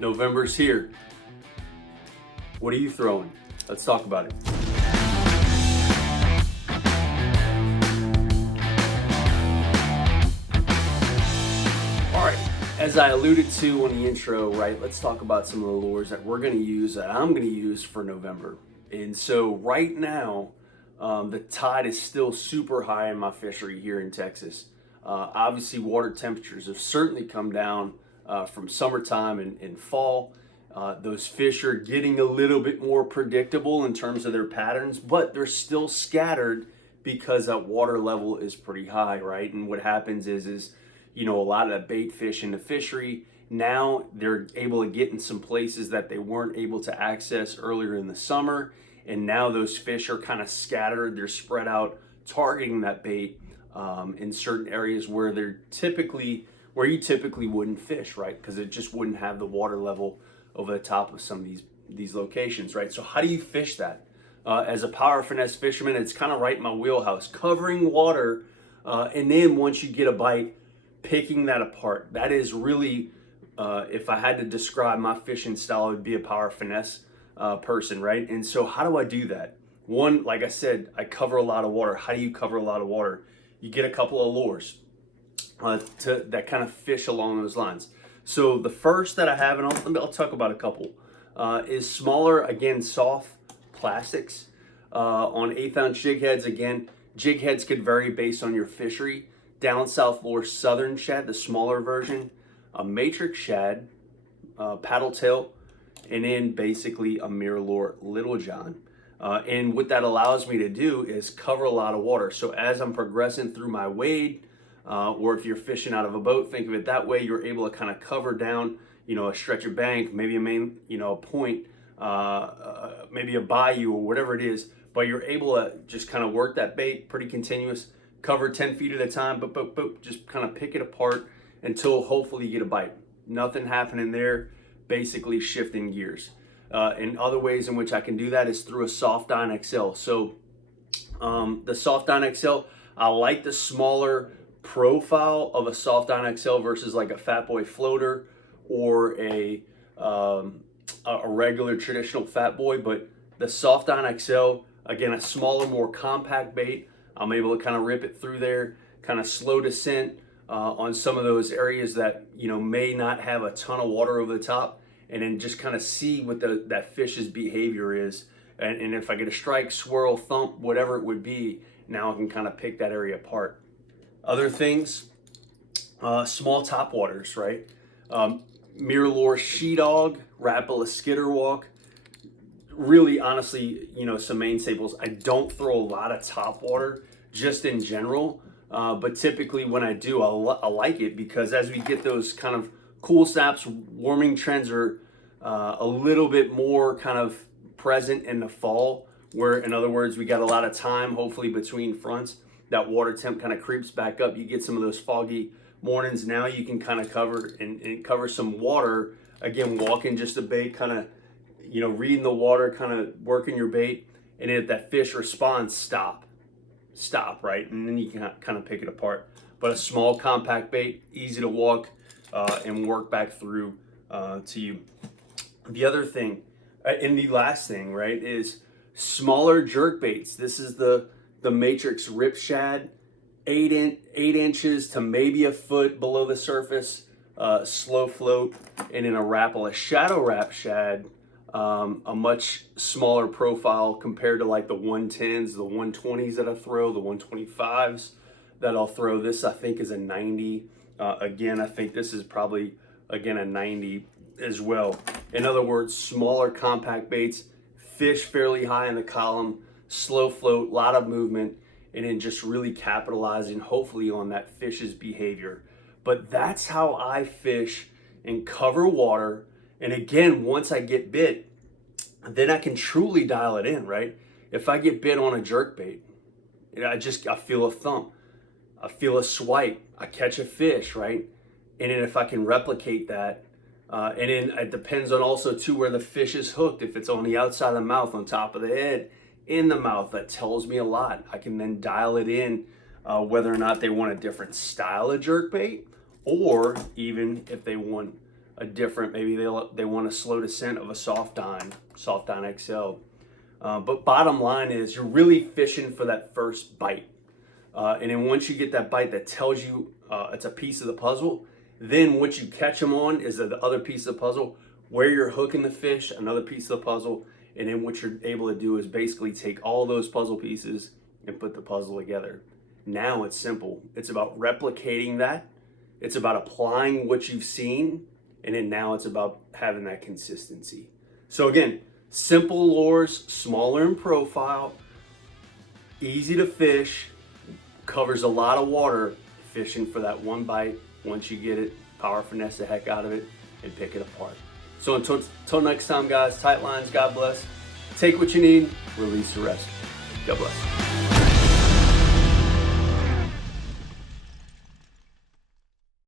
November's here. What are you throwing? Let's talk about it. All right, as I alluded to on the intro, right, let's talk about some of the lures that we're gonna use, that I'm gonna use for November. And so right now, the tide is still super high in my fishery here in Texas. Obviously, water temperatures have certainly come down from summertime and fall. Those fish are getting a little bit more predictable in terms of their patterns, but they're still scattered because that water level is pretty high, right? And what happens is a lot of the bait fish in the fishery, now they're able to get in some places that they weren't able to access earlier in the summer. And now those fish are kind of scattered, they're spread out, targeting that bait in certain areas where you typically wouldn't fish, right? Because it just wouldn't have the water level over the top of some of these locations, right? So how do you fish that? As a power finesse fisherman, it's kind of right in my wheelhouse, covering water, and then once you get a bite, picking that apart. That is really, if I had to describe my fishing style, it would be a power finesse person, right? And so how do I do that? One, like I said, I cover a lot of water. How do you cover a lot of water? You get a couple of lures that kind of fish along those lines. So the first that I have, and I'll talk about a couple, is smaller, again, soft plastics on 1/8 ounce jig heads. Again, jig heads could vary based on your fishery. Down south lure, southern shad, the smaller version, a matrix shad, paddle tail, and then basically a mirror lure, Little John. And what that allows me to do is cover a lot of water. So as I'm progressing through my wade, or if you're fishing out of a boat, think of it that way, you're able to kind of cover down, a stretch of bank, maybe a point, maybe a bayou or whatever it is, but you're able to just kind of work that bait pretty continuous, cover 10 feet at a time, but just kind of pick it apart until hopefully you get a bite. Nothing happening there, basically shifting gears. And other ways in which I can do that is through a Soft Dine XL. So the Soft Dine XL, I like the smaller profile of a Soft Dine XL versus like a Fat Boy floater or a regular traditional Fat Boy. But the Soft Dine XL, again, a smaller, more compact bait. I'm able to kind of rip it through there, kind of slow descent on some of those areas that may not have a ton of water over the top, and then just kind of see what that fish's behavior is. And if I get a strike, swirl, thump, whatever it would be, now I can kind of pick that area apart. Other things, small topwaters, right? Mirror lure, she dog, Rapala skitter walk. Really, honestly, some main staples. I don't throw a lot of topwater just in general, but typically when I do, I like it because as we get those kind of cool snaps, warming trends are a little bit more kind of present in the fall, where in other words, we got a lot of time, hopefully between fronts, that water temp kind of creeps back up. You get some of those foggy mornings. Now you can kind of cover and cover some water. Again, walking just a bait, kind of, reading the water, kind of working your bait. And if that fish responds, stop, right? And then you can kind of pick it apart. But a small compact bait, easy to walk and work back through to you. The other thing, and the last thing, right, is smaller jerk baits. This is the Matrix Rip Shad, 8 inches to maybe a foot below the surface, slow float, and in a Rapala Shadow Rap Shad, a much smaller profile compared to like the 110s, the 120s that I throw, the 125s that I'll throw. This I think is a 90. Again, I think this is probably, again, a 90 as well. In other words, smaller compact baits, fish fairly high in the column, slow float, a lot of movement, and then just really capitalizing hopefully on that fish's behavior. But that's how I fish and cover water. And again, once I get bit, then I can truly dial it in, right? If I get bit on a jerkbait, I feel a thump, I feel a swipe, I catch a fish, right? And then if I can replicate that, and then it depends on also too where the fish is hooked. If it's on the outside of the mouth, on top of the head, in the mouth, that tells me a lot. I can then dial it in whether or not they want a different style of jerkbait, or even if they want a different, maybe they want a slow descent of a soft dine XL. But bottom line is you're really fishing for that first bite. And then once you get that bite that tells you it's a piece of the puzzle, then once you catch them on is the other piece of the puzzle, where you're hooking the fish, another piece of the puzzle. And then what you're able to do is basically take all those puzzle pieces and put the puzzle together. Now it's simple. It's about replicating that. It's about applying what you've seen. And then now it's about having that consistency. So again, simple lures, smaller in profile, easy to fish, covers a lot of water, fishing for that one bite. Once you get it, power finesse the heck out of it and pick it apart. So until next time, guys, tight lines, God bless. Take what you need, release the rest. God bless.